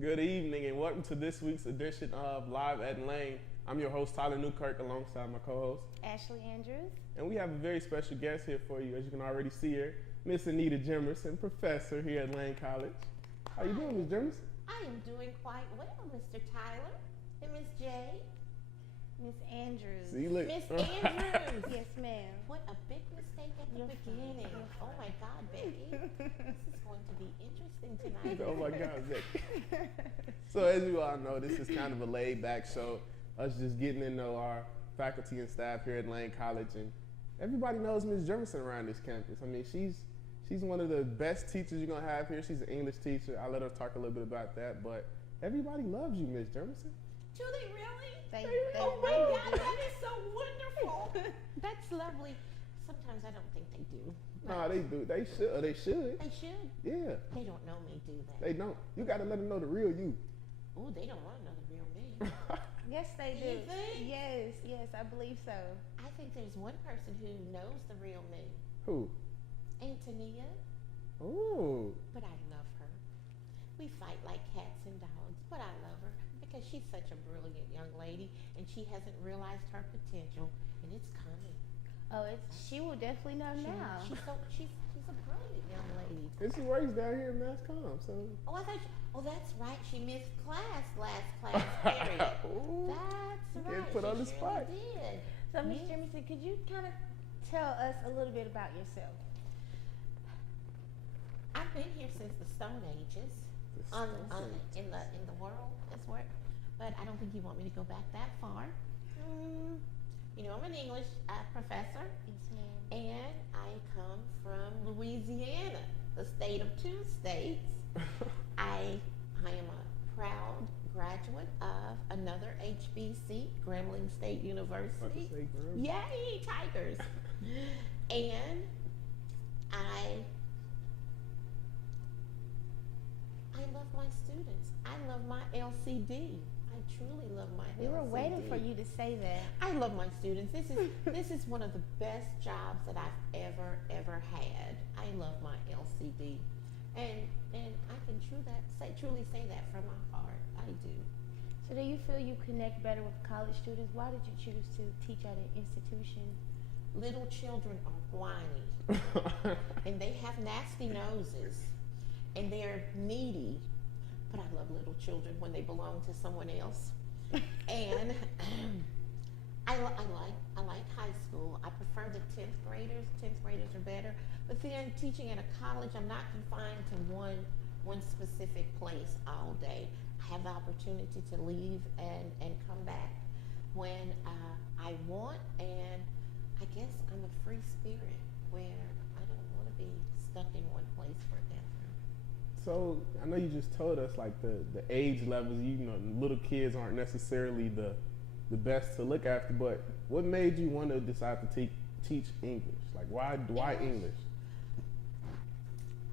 Good evening and welcome to this week's edition of Live at Lane. I'm your host, Tyler Newkirk, alongside my co-host, Ashley Andrews. And we have a very special guest here for you, as you can already see her, Miss Anita Jimerson, professor here at Lane College. How you doing, Miss Jimerson? I am doing quite well, Mr. Tyler and Miss J. Miss Andrews. See, look. Miss Andrews. Yes, ma'am. What a big mistake at the You're beginning. fine. Oh my God, Becky. This is going to be interesting tonight. Oh my God, Becky. So as you all know, this is kind of a laid-back show. Us just getting to know our faculty and staff here at Lane College, and everybody knows Miss Jimerson around this campus. I mean, she's one of the best teachers you're gonna have here. She's an English teacher. I'll let her talk a little bit about that, but everybody loves you, Miss Jimerson. Do they really? Oh my really God, do. that is so wonderful. That's lovely. Sometimes I don't think they do. Nah, they do. They should. They should. They should. Yeah. They don't know me, do they? They don't. You gotta let them know the real you. Oh, they don't want to know the real me. Yes, they do. You think? Yes, I believe so. I think there's one person who knows the real me. Who? Antonia. Oh. But I love her. We fight like cats and dogs, but I love her because she's such a brilliant young lady and she hasn't realized her potential, and it's coming. Oh, she will definitely know now. She's a brilliant young lady. And she works down here in Mass Comm, so. Oh, that's right. She missed last class period. Ooh. That's You right. get put on the She spot. surely did. So, Miss Yes. Jimerson, could you kind of tell us a little bit about yourself? I've been here since the Stone Ages. In the world is where, but I don't think you want me to go back that far. You know, I'm an English professor, Yes, ma'am. and I come from Louisiana, the state of two states. I am a proud graduate of another HBC, Grambling State University. Yay, Tigers! And I love my students. I love my LCD. I truly love my We LCD. were waiting for you to say that. I love my students. This is one of the best jobs that I've ever had. I love my LCD, and I can truly say that from my heart. I do. So, do you feel you connect better with college students? Why did you choose to teach at an institution? Little children are whiny, and they have nasty noses, and they're needy. But I love little children when they belong to someone else. And I like high school. I prefer the 10th graders. 10th graders are better. But then teaching at a college, I'm not confined to one specific place all day. I have the opportunity to leave and come back when I want. And I guess I'm a free spirit where I don't want to be stuck in one place forever. So I know you just told us like the age levels. You know, little kids aren't necessarily the best to look after. But what made you want to decide to teach English? Like why English?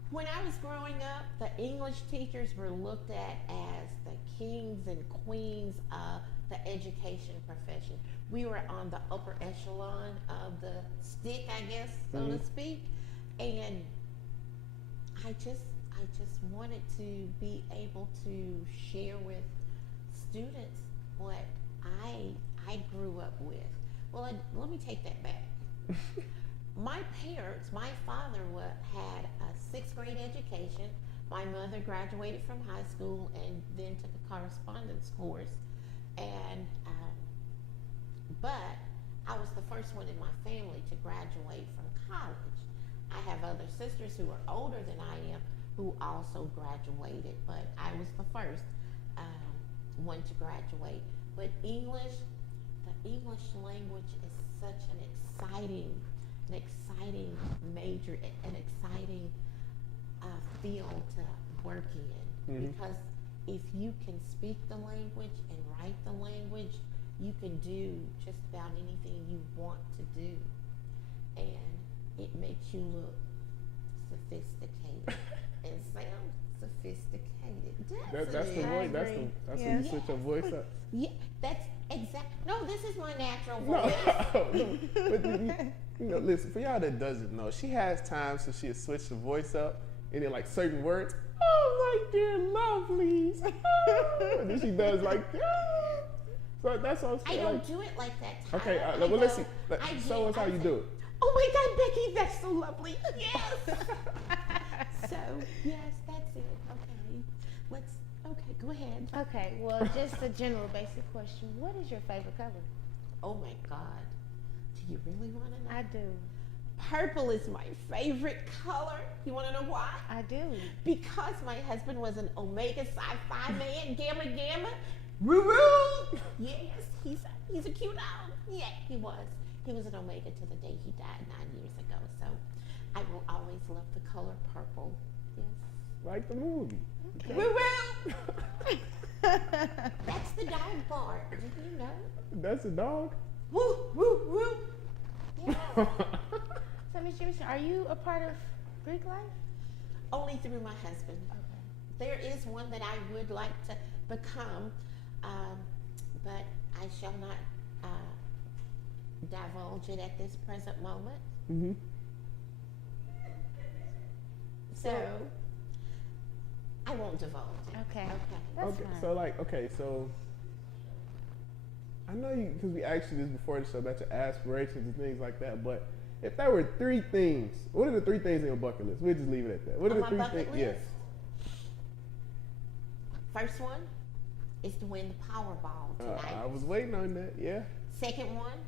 When I was growing up, the English teachers were looked at as the kings and queens of the education profession. We were on the upper echelon of the stick, I guess, so to speak. And I just wanted to be able to share with students what I grew up with. Well, let me take that back. My parents, my father had a 6th grade education. My mother graduated from high school and then took a correspondence course. And but I was the first one in my family to graduate from college. I have other sisters who are older than I am who also graduated, but I was the first one to graduate. But English, the English language is such an exciting major, an exciting field to work in, because if you can speak the language and write the language, you can do just about anything you want to do, and it makes you look sophisticated and sound sophisticated. That's the voice. That's when you switch your voice up. Yeah, that's exact. No, this is my natural No, voice. but you know, listen, for y'all that doesn't know, she has times so she'll switch the voice up and then like certain words. oh my dear lovelies. And then she does like, so that's all. I don't do it like that, Tyler. Okay, well, let's see. Show us how you do it. Oh my God, Becky, that's so lovely. Yes. So, yes, that's it. Okay. Okay, go ahead. Okay, well, just a general basic question. What is your favorite color? Oh my God. Do you really want to know? I do. Purple is my favorite color. You want to know why? I do. Because my husband was an Omega Psi Phi man, Gamma. Woo woo! Yes, he's a cute owl. Yeah, he was. He was an Omega to the day he died 9 years ago. So I will always love the color purple. Yes. Like the movie. Okay. Woo woo! That's the dog bark. Did you know? That's a dog? Woo woo woo! Yes. So, Ms. Jimerson, are you a part of Greek life? Only through my husband. Okay. There is one that I would like to become, but I shall not divulge it at this present moment. Mm-hmm. So I won't divulge it. Okay. Okay. That's Okay, fine. so I know you, because we asked you this before the show about your aspirations and things like that, but if there were 3 things, what are the 3 things in your bucket list? We'll just leave it at that. What are On the my 3 bucket things? Yes. list? First one is to win the Powerball tonight. I was waiting on that, yeah. Second one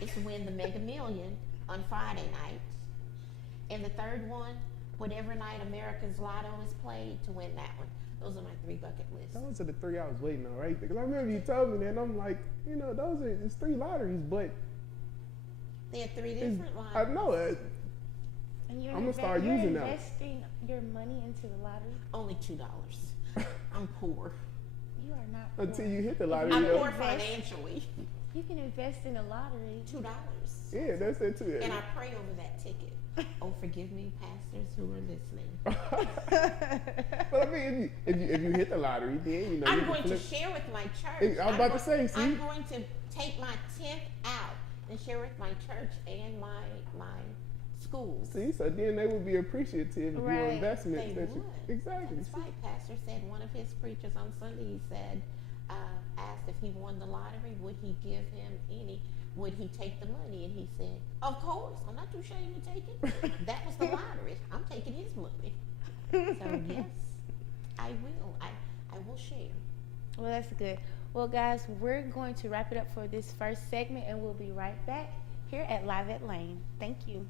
is to win the Mega Million on Friday night. And the third one, whatever night America's Lotto is played, to win that one. Those are my 3 bucket lists. Those are the 3 I was waiting on right there. Because I remember you told me that, and I'm like, it's 3 lotteries, but There are 3 different lines. I know it. And I'm gonna start using that. Investing your money into the lottery? Only $2. I'm poor. You are not poor. Until you hit the lottery. I'm though. poor financially. You can invest in a lottery. $2. Yeah, that's it too. And I pray over that ticket. Oh, forgive me, pastors who are listening. But I mean, if you hit the lottery, then you I'm going to share with my church. I was about to say, see? I'm going to take my 10th out and share with my church and my schools. See, so then they would be appreciative of your investments. They that would. You, exactly. That's right. Pastor said, one of his preachers on Sunday, he said, asked if he won the lottery, would he give him would he take the money? And he said, of course, I'm not too ashamed to take it. That was the lottery. I'm taking his money. So yes, I will. I will share. Well, that's good. Well, guys, we're going to wrap it up for this first segment, and we'll be right back here at Live at Lane. Thank you.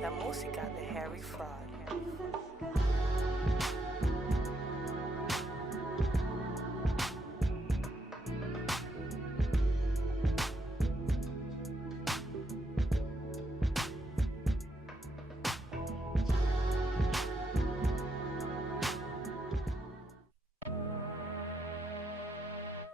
La música de Harry Fraud.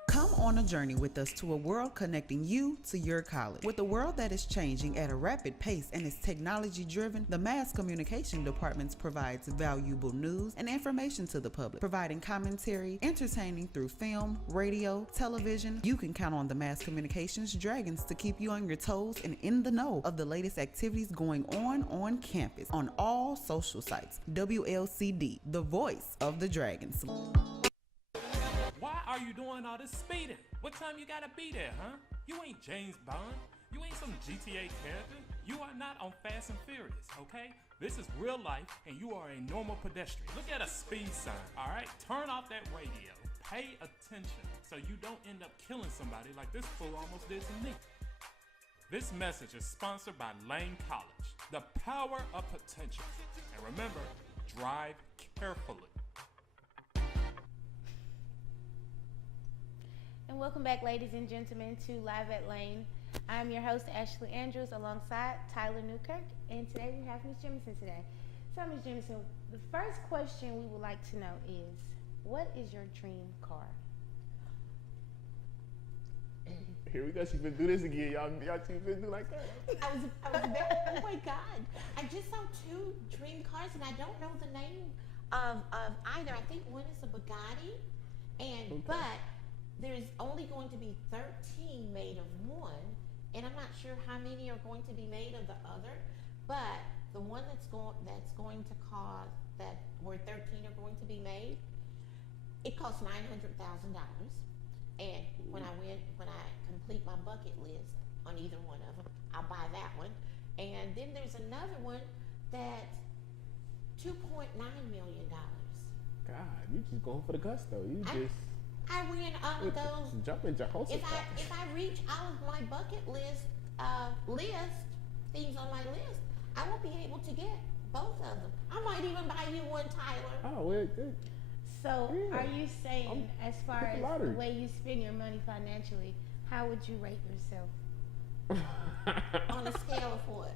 Come on a journey with us to a world connecting you to your college. With a world that is changing at a rapid pace and is technology driven, the Mass Communication Department provides valuable news and information to the public, providing commentary, entertaining through film, radio, television. You can count on the Mass Communications Dragons to keep you on your toes and in the know of the latest activities going on campus, on all social sites. WLCD, the voice of the Dragons. Why are you doing all this speeding? What time you gotta be there, huh? You ain't James Bond. You ain't some GTA character. You are not on Fast and Furious, okay? This is real life, and you are a normal pedestrian. Look at a speed sign, all right? Turn off that radio. Pay attention so you don't end up killing somebody like this fool almost did to me. This message is sponsored by Lane College, the power of potential. And remember, drive carefully. And welcome back, ladies and gentlemen, to Live at Lane. I'm your host, Ashley Andrews, alongside Tyler Newkirk, and today we have Ms. Jimerson today. So, Ms. Jimerson, the first question we would like to know is, what is your dream car? Here we go. She finna do this again, y'all. She finna do like that. I was oh my God. I just saw 2 dream cars and I don't know the name of either. I think one is a Bugatti, and Okay. but there's only going to be 13 made of one, and I'm not sure how many are going to be made of the other. But the one that's going to cost that where 13 are going to be made, it costs $900,000. And when I complete my bucket list on either one of them, I'll buy that one. And then there's another one that's $2.9 million. God, you just going for the gusto. You just I win all of those. jumping Jehoshaphat. If I reach all of my bucket list things on my list, I will be able to get both of them. I might even buy you one, Tyler. Oh, well, So, Yeah. are you saying, as far hit the as lottery. the way you spend your money financially, how would you rate yourself? On a scale of what?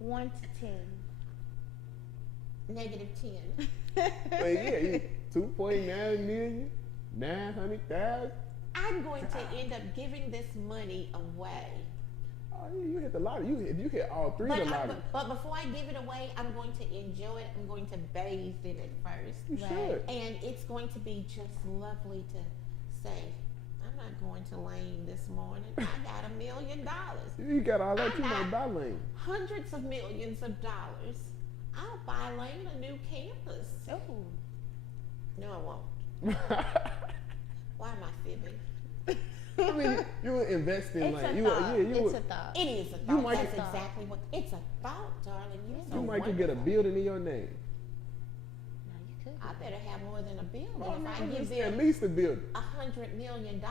1 to 10. -10. Well, yeah, you 2.9 million, 900,000. I'm going to end up giving this money away. Oh, yeah, you hit the lottery. If you hit all three of the lottery, But before I give it away, I'm going to enjoy it. I'm going to bathe in it first. you Right. should. And it's going to be just lovely to say, I'm not going to Lane this morning. I got $1 million. You got all that, you I might got- buy Lane. Hundreds of millions of dollars. I'll buy Lane a new campus. Oh, No, I won't. Why am I fibbing? I mean, you would invest in it's Lane. a You, thought. yeah, you It's would. a thought. It is a You thought. might That's get- exactly what it's a thought, darling. You're so You might could get a wonderful. building in your name. No, you could. I better have more than a building. Well, if I man, give just them at least a building. $100 million.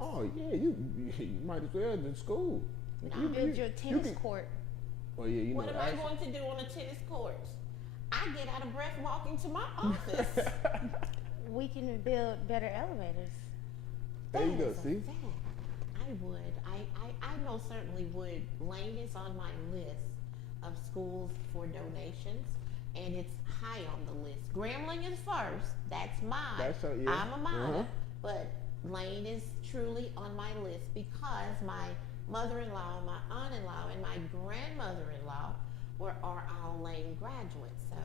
Oh yeah, you might as well in school. Nah. You- Build you- your you tennis be- court. Oh yeah, you What know. am I actually- going to do on a tennis court? I get out of breath walking to my office. We can build better elevators. There you That go. is a See. fact. I would. I most certainly would. Lane is on my list of schools for donations, and it's high on the list. Grambling is first. That's mine. That's so- yeah. I'm a minor, Uh-huh. but Lane is truly on my list because my mother-in-law, my aunt-in-law, and my grandmother-in-law are all Lane graduates. So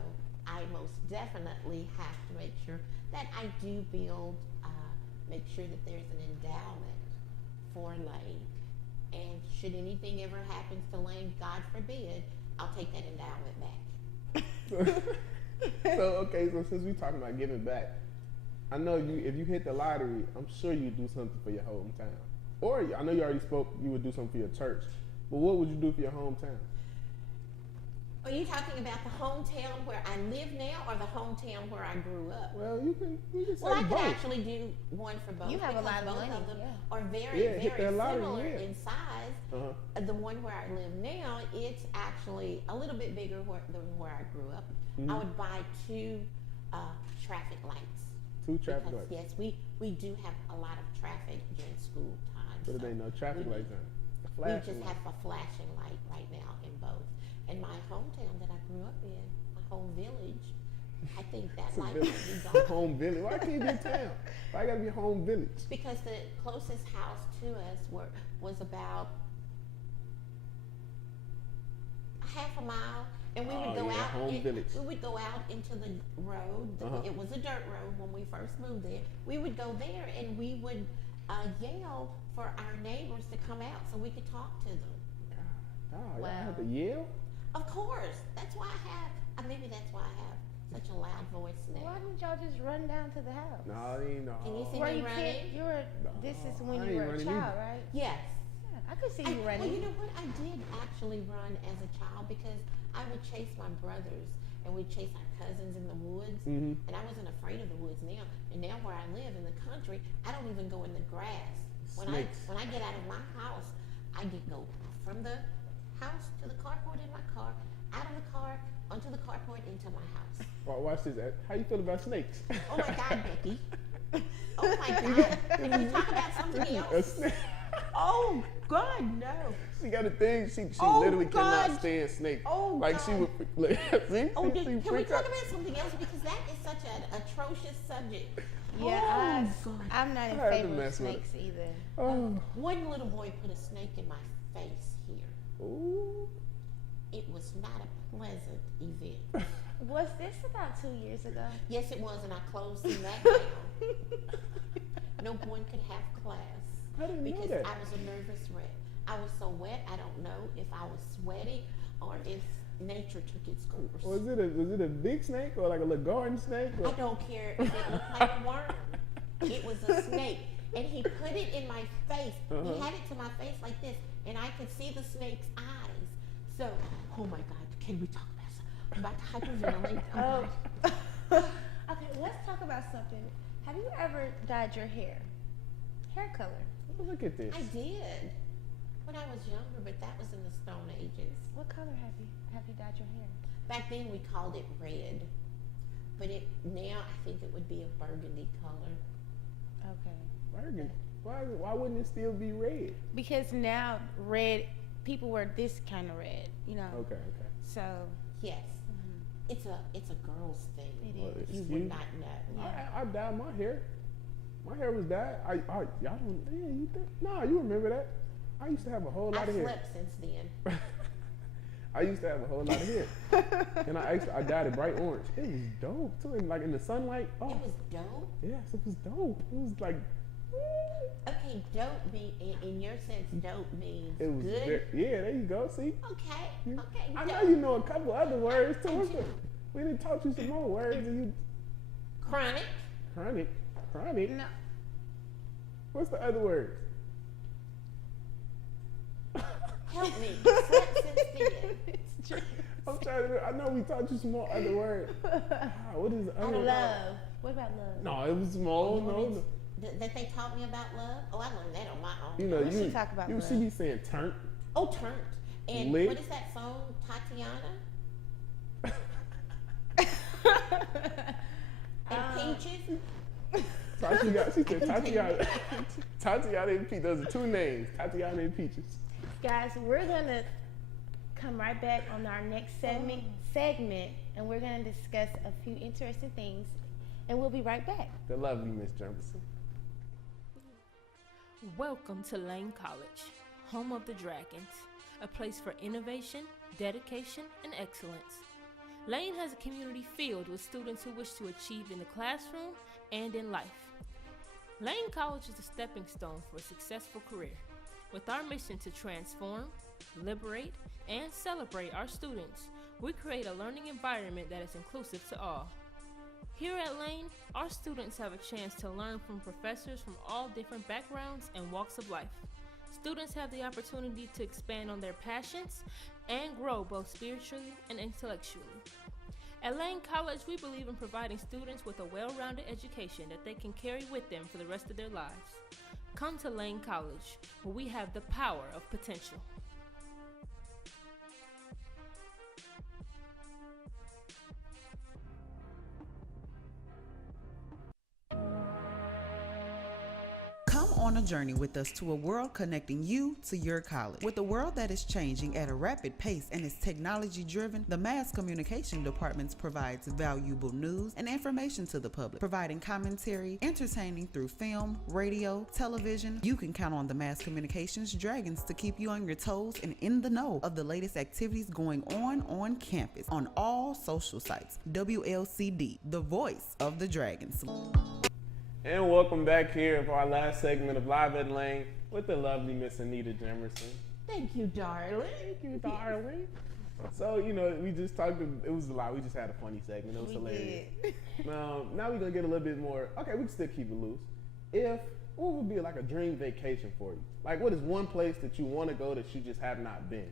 I most definitely have to make sure that I do build, make sure that there's an endowment for Lane. And should anything ever happen to Lane, God forbid, I'll take that endowment back. So okay, so since we talking about giving back, I know if you hit the lottery, I'm sure you do something for your hometown. Or I know you already spoke, you would do something for your church. But what would you do for your hometown? Are you talking about the hometown where I live now or the hometown where I grew up? Well, you can say Well, I could both. actually do one for both. You have a because lot of both money, of them yeah. are very, Yeah, hit very that lottery, similar yeah. in size. Uh-huh. The one where I live now, it's actually a little bit bigger than where I grew up. Mhm. I would buy 2 traffic lights. 2 traffic Because, lights. yes, we do have a lot of traffic during school time. But so there ain't no traffic we- lights on. A We flashing just light. have a flashing light right now in both. And my hometown that I grew up in, my home village, I think that It's a light village. might be gone. Home village. Why can't it be a town? Why gotta be home village? Because the closest house to us was about a half a mile, and we would Oh, go yeah, out. home village. We would go out into the road. Uh-huh. It was a dirt road when we first moved there. We would go there, and we would yell for our neighbors to come out so we could talk to them. Oh, y'all Wow. have to yell? Of course, that's why I have. Maybe that's why I have such a loud voice now. Why didn't y'all just run down to the house? No, it ain't no. Can you see Were me you running? kid? You were. This is No, when I you ain't were a running child, either. right? Yes. Yeah, I could see you Well, running. you know what? I did actually run as a child because I would chase my brothers and we'd chase our cousins in the woods. Mm-hmm. And I wasn't afraid of the woods now. And now where I live in the country, I don't even go in the grass. Snakes. When I get out of my house, I go from the house to the carport in my car, out of the car, onto the carport, into my house. Watch this. How you feel about snakes? Oh my God, Becky. Oh my God. Can you talk about something A else? snake. Oh God, no. She got a thing. She Oh, literally God. cannot stand snakes. Oh, like she God. would. Like, see, Oh, see, can we freak talk out. about something else because that is such an atrocious subject. Yeah, Oh, God. I'm not in I had to favor of mess with it. snakes either. Oh. One little boy put a snake in my face here. Ooh. It was not a pleasant event. Was this about 2 years ago? Yes, it was, and I closed that down. No one could have class I didn't know because that. I was a nervous wreck. I was so wet, I don't know if I was sweating or if nature took its course. Was it a big snake or like a little garden snake? Or? I don't care if it looked like a worm. It was a snake. And he put it in my face. He had it to my face like this, and I could see the snake's eyes. So, oh my God, can we talk about hyperventilate? Oh. Okay, let's talk about something. Have you ever dyed your hair? Hair color. Look at this. I did when I was younger, but that was in the Stone Ages. What color have you dyed your hair? Back then we called it red, but now I think it would be a burgundy color. Okay. Burgundy. Why wouldn't it still be red? Because now red, people wear this kind of red, you know. Okay. So Yes, it's a girl's thing. it Well, is. You would not know. Yeah. I dyed my hair. My hair was dyed. Y'all don't. Yeah, you think? Nah, you remember that? I used to have a whole lot I've of hair. slept since then. I used to have a whole lot of hair, and I dyed it bright orange. It was dope too, and like in the sunlight. Oh, It was dope. yes, it was dope. It was like, Okay, dope in your sense, dope means it was. good. Yeah, there you go. See, Okay. I dope. know you know a couple other words too. We didn't taught you some more words, and you Chronic. chronic. No. What's the other words? Help me. Slept since then. It's true. I'm trying to. I know we taught you some more other words. What is the other word? Love. What about love? No, it was small. You want No, me no. That they taught me about love? Oh, I learned that on my own. You know, We should talk about you love. should be saying turn. Oh, turned. And Lit. what is that song, Tatiana? And Peaches? Tatiana, she said Tatiana. Tatiana and Peaches. Those are two names. Tatiana and Peaches. Guys, we're gonna come right back on our next segment, and we're gonna discuss a few interesting things, and we'll be right back. The lovely Miss Jimerson. Welcome to Lane College, home of the Dragons, a place for innovation, dedication, and excellence. Lane has a community filled with students who wish to achieve in the classroom and in life. Lane College is a stepping stone for a successful career. With our mission to transform, liberate, and celebrate our students, we create a learning environment that is inclusive to all. Here at Lane, our students have a chance to learn from professors from all different backgrounds and walks of life. Students have the opportunity to expand on their passions and grow both spiritually and intellectually. At Lane College, we believe in providing students with a well-rounded education that they can carry with them for the rest of their lives. Come to Lane College, where we have the power of potential. Come on a journey with us to a world connecting you to your college. With a world that is changing at a rapid pace and is technology driven, the Mass Communication Department provides valuable news and information to the public, providing commentary, entertaining through film, radio, television. You can count on the Mass Communications Dragons to keep you on your toes and in the know of the latest activities going on campus on all social sites. WLCD, the voice of the Dragons. And welcome back here for our last segment of Live at Lane with the lovely Miss Anita Jimerson. Thank you, darling. Thank you, darling. So, you know, we just talked, it was a lot. We just had a funny segment. It was hilarious. Now we're going to get a little bit more, okay, we can still keep it loose. What would be like a dream vacation for you? Like, what is one place that you want to go that you just have not been?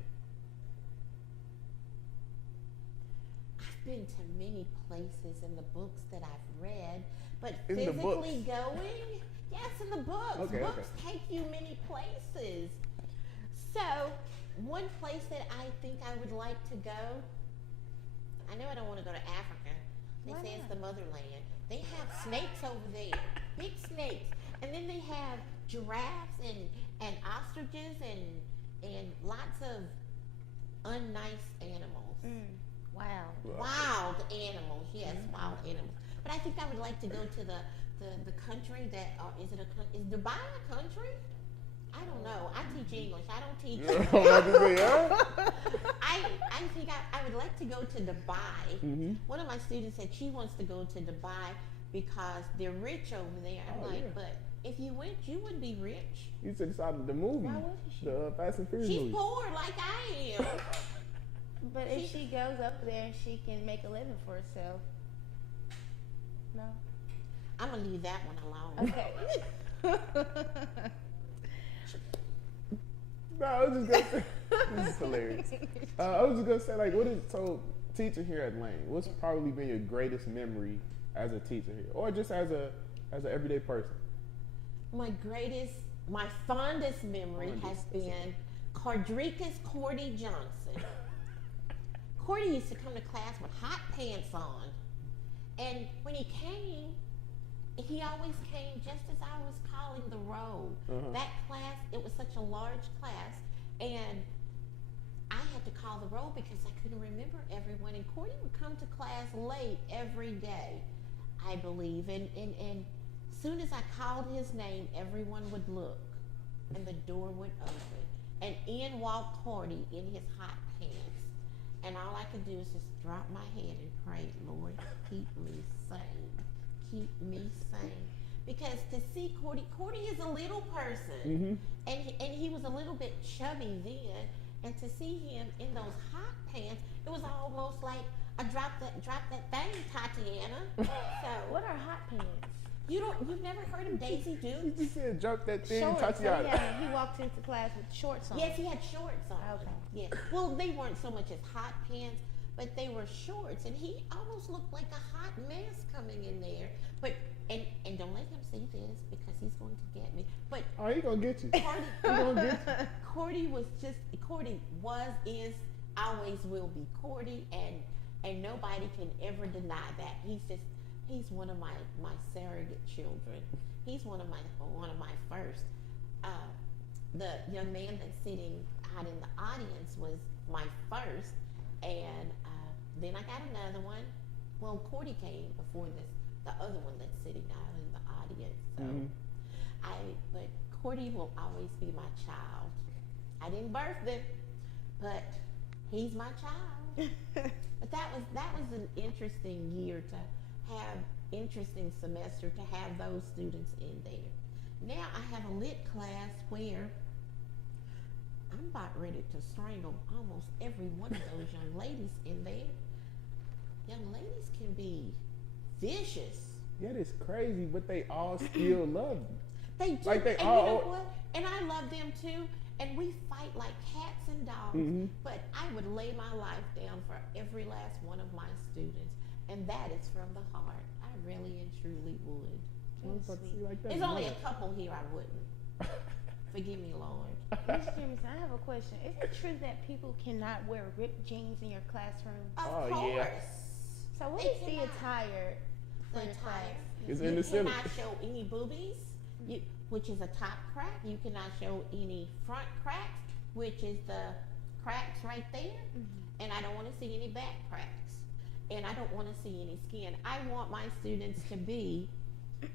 I've been to many places in the books that I've read, but In the books? physically going, yes, in the books. Okay, Books take you many places. So, one place that I think I would like to go, I know I don't want to go to Africa. They Why say it's not? the motherland. They have snakes over there, big snakes. And then they have giraffes and ostriches and lots of unnice animals. Wow. Wild animals, yes, wild animals. But I think I would like to go to the country that is Dubai a country? I don't know. I teach English. I don't teach. I think I would like to go to Dubai. Mm-hmm. One of my students said she wants to go to Dubai because they're rich over there. I'm like, but if you went, you would be rich. You said it's out of the movie. Why wouldn't she? The Fast and Furious She's movie. poor like I am. But if she goes up there, she can make a living for herself. No. I'm gonna leave that one alone. Okay. No, I was just gonna say, this is hilarious. I was just gonna say, like, teaching here at Lane, what's probably been your greatest memory as a teacher here, or just as an everyday person? My fondest memory has been Cordricus Cordy Johnson. Cordy used to come to class with hot pants on, and when he came, he always came just as I was calling the roll. That class, it was such a large class, and I had to call the roll because I couldn't remember everyone. And Cordy would come to class late every day, I believe. And soon as I called his name, everyone would look, and the door would open, and in walked Cordy in his hot pants. And all I could do is just drop my head and pray, Lord, keep me sane. Keep me sane. Because to see Cordy is a little person, and he was a little bit chubby then, and to see him in those hot pants, it was almost like a drop that thing, Tatiana. So What are hot pants? you've never heard of Daisy You Dukes? just said drop that thing, Shorts. Tatiana. Yeah, he walked into class with shorts on. Yes, he had shorts on. Okay. Yes. Well, they weren't so much as hot pants, but they were shorts, and he almost looked like a hot mess coming in there. But and don't let him see this because he's going to get me. But Oh, he gonna get you. Cordy, He gonna get you. Cordy was, is, always will be Cordy, and nobody can ever deny that. He's one of my surrogate children. He's one of my first. The young man that's sitting out in the audience was my first, and then I got another one. Well, Cordy came before the other one that's sitting out in the audience. So but Cordy will always be my child. I didn't birth them, but he's my child. But that was an interesting year to have, interesting semester to have those students in there. Now I have a lit class where I'm about ready to strangle almost every one of those young ladies in there. Young ladies can be vicious. Yeah, it's crazy, but they all still love you. They do. Like, they and all- you know what? And I love them too. And we fight like cats and dogs. But I would lay my life down for every last one of my students. And that is from the heart. I really and truly would. I was about to say, like, that's There's only a nice. couple here I wouldn't. Forgive me, Lord. Miss Jimerson, I have a question. Is it true that people cannot wear ripped jeans in your classroom? Of Oh, course. yeah. So what They is the cannot. attire for The your class? attire. It's You in the center. cannot show any boobies, which is a top crack. You cannot show any front cracks, which is the cracks right there. And I don't want to see any back cracks. And I don't want to see any skin. I want my students to be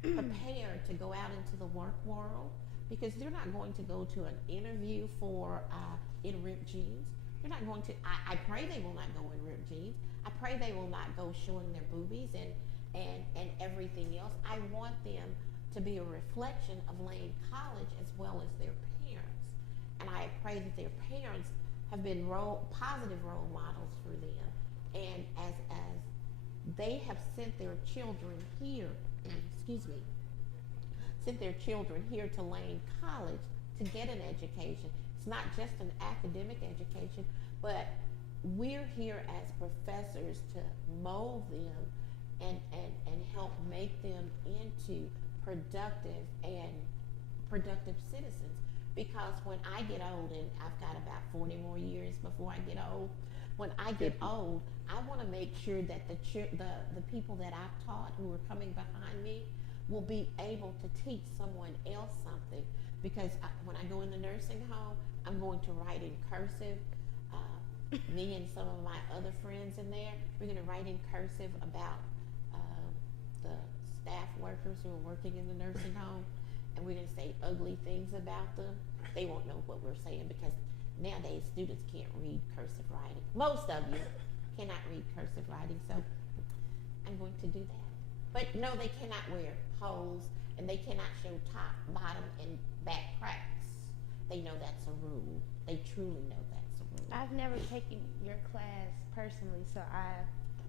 prepared to go out into the work world, because they're not going to go to an interview in ripped jeans. They're not going to, I pray they will not go in ripped jeans. I pray they will not go showing their boobies and everything else. I want them to be a reflection of Lane College as well as their parents. And I pray that their parents have been positive role models for them. And as they have sent their children here, sent their children here to Lane College to get an education. It's not just an academic education, but we're here as professors to mold them and help make them into productive citizens. Because when I get old, and I've got about 40 more years before I get old, when I get old, I want to make sure that the people that I've taught who are coming behind me will be able to teach someone else something. Because when I go in the nursing home, I'm going to write in cursive. Me and some of my other friends in there, we're going to write in cursive about the staff workers who are working in the nursing home. and we're going to say ugly things about them, they won't know what we're saying, because nowadays students can't read cursive writing. Most of you cannot read cursive writing, so I'm going to do that. But no, they cannot wear holes, and they cannot show top, bottom, and back cracks. They know that's a rule. They truly know that's a rule. I've never taken your class personally, so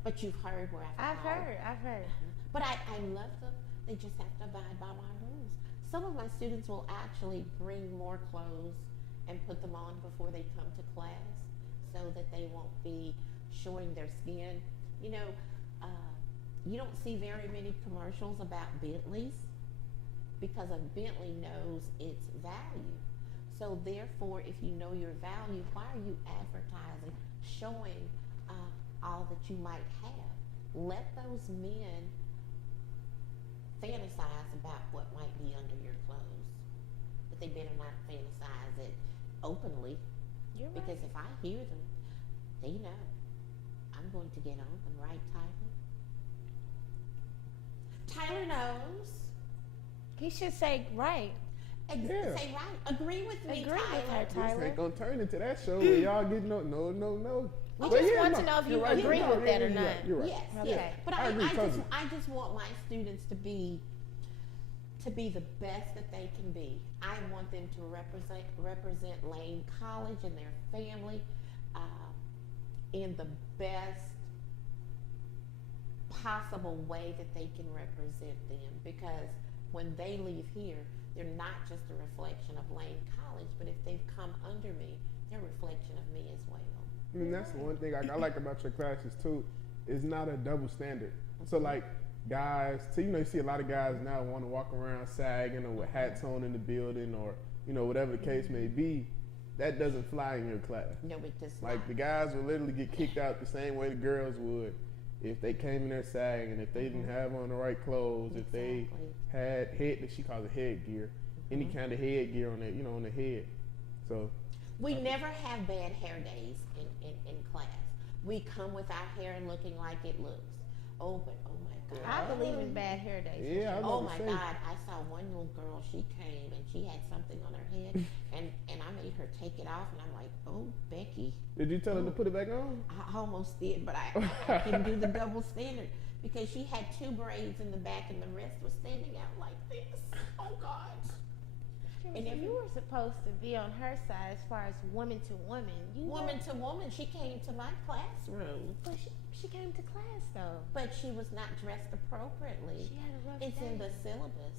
But you've heard where I've heard. But I love them. They just have to abide by my rules. Some of my students will actually bring more clothes and put them on before they come to class, so that they won't be showing their skin. You know, you don't see very many commercials about Bentleys, because a Bentley knows its value. So therefore, if you know your value, why are you advertising, showing all that you might have? Let those men fantasize about what might be under your clothes, but they better not fantasize it openly. You're right. Because if I hear them, they know I'm going to get on them, right, Tyler? Tyler knows. He should say right. Yeah. Say right. Agree with me, Agree with her, Tyler. Tyler. This ain't gonna turn into that show where y'all get no. We But just yeah, want no, to know if you're you right, agree you're with right, that or you're not. right, You're right. Yes, Okay. yes. But I agree totally. I just want my students to be the best that they can be. I want them to represent Lane College and their family in the best possible way that they can represent them, because when they leave here, they're not just a reflection of Lane College, but if they've come under me, they're a reflection of me as well. I mean, that's the one thing I like about your classes too. It's not a double standard. So like guys, so you see a lot of guys now want to walk around sagging or with hats on in the building, or whatever the case may be. That doesn't fly in your class. No, it does not. Like the guys would literally get kicked out the same way the girls would if they came in there sagging, if they didn't have on the right clothes, if they had she calls it headgear, any kind of headgear on that, on the head. So we never have bad hair days in class. We come with our hair looking like it looks. Oh my God. I believe in bad hair days. yeah, I was Oh about my to say. God, I saw one little girl, she came and she had something on her head and I made her take it off, and I'm like, oh, Becky. Did you tell her to put it back on? I almost did, but I couldn't do the double standard, because she had two braids in the back and the rest was standing out like this. Oh God. And if you were supposed to be on her side as far as woman to woman, Woman to woman, she came to my classroom, But she came to class though. but she was not dressed appropriately. She had a rough It's day. in the syllabus.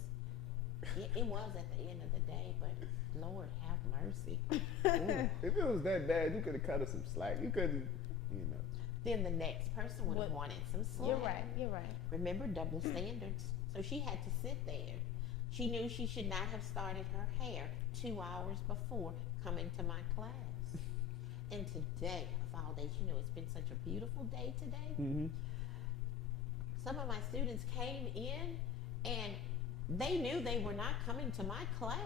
It was at the end of the day, but Lord have mercy. If it was that bad, you could have cut her some slack. You could have, Then the next person would have What- wanted some slack. You're right. Remember, double standards. So she had to sit there. She knew she should not have started her hair 2 hours before coming to my class. And today, of all days, it's been such a beautiful day today. Mm-hmm. Some of my students came in and they knew they were not coming to my class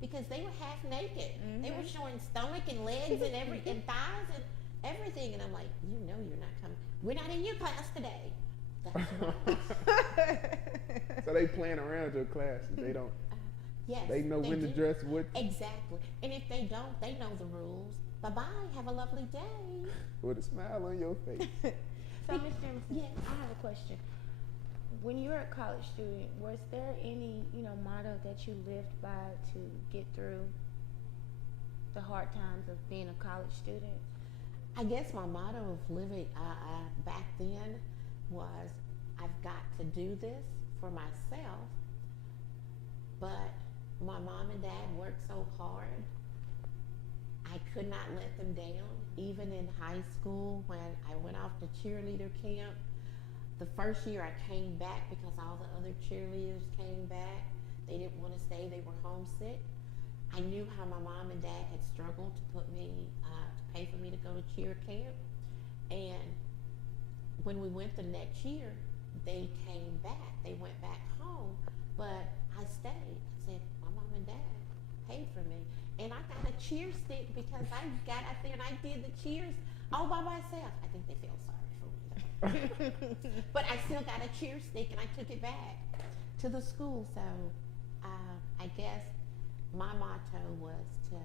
because they were half naked. They were showing stomach and legs and and thighs and everything. And I'm like, you're not coming. We're not in your class today. That's right. So they playing around your class. They don't. Yes. They know when to do. dress what Exactly. And if they don't, they know the rules. Bye-bye. Have a lovely day. with a smile on your face. So Ms. Jimerson, Yes. I have a question. When you were a college student, was there any, motto that you lived by to get through the hard times of being a college student? I guess my motto of living back then was, I've got to do this for myself, but my mom and dad worked so hard, I could not let them down. Even in high school, when I went off to cheerleader camp, the first year I came back because all the other cheerleaders came back. They didn't want to stay, they were homesick. I knew how my mom and dad had struggled to put me, to pay for me to go to cheer camp. And when we went the next year, they came back. They went back home, but I stayed. I said, my mom and dad paid for me. And I got a cheer stick because I got out there and I did the cheers all by myself. I think they felt sorry for me though. But I still got a cheer stick and I took it back to the school. So I guess my motto was to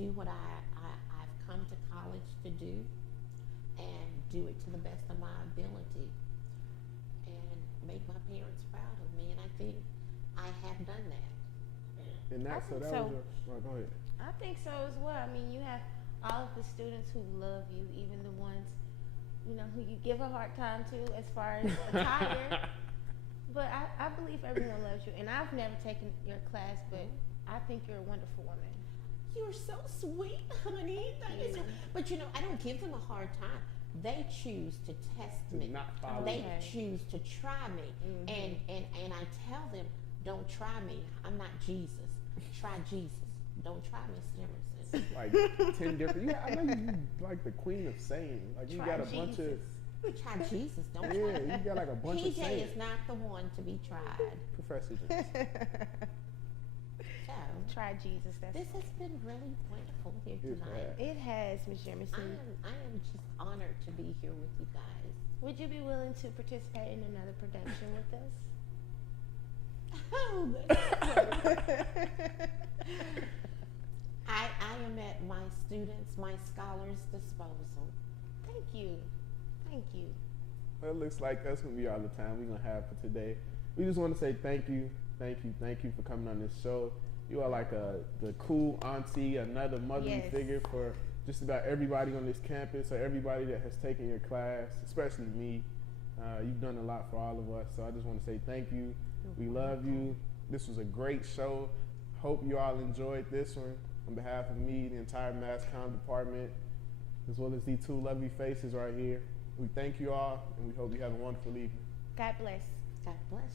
do what I've come to college to do and do it to the best of my ability and make my parents proud of me. And I think I have done that. And that, so that so. was your, go ahead. I think so as well. I mean, you have all of the students who love you, even the ones, you know, who you give a hard time to as far as attire. But I believe everyone loves you. And I've never taken your class, but I think you're a wonderful woman. You're so sweet, honey. But you know, I don't give them a hard time. They choose to test me. Not follow They you. choose to try me. And I tell them, don't try me. I'm not Jesus. Try Jesus. Don't try Miss Jimerson. Like 10 different. I know you like the queen of saying. Like you Try got a bunch of. Try Jesus. Don't try Yeah, me. you got like a bunch of PJ sayings. is not the one to be tried. Professor Jimerson. So Try Jesus. this has been really wonderful here It tonight. has. It has, Ms. Jimerson. I am just honored to be here with you guys. Would you be willing to participate in another production with us? Oh, that's I am at my students, my scholars' disposal. Thank you. Thank you. Well, it looks like that's gonna be all the time we're gonna have for today. We just want to say thank you for coming on this show. You are like the cool auntie, another motherly Yes. figure for just about everybody on this campus, or everybody that has taken your class, especially me. You've done a lot for all of us, so I just want to say thank you. We love you. This was a great show. Hope you all enjoyed this one. On behalf of me, the entire Mass Comm department, as well as these two lovely faces right here, we thank you all, and we hope you have a wonderful evening. God bless. God bless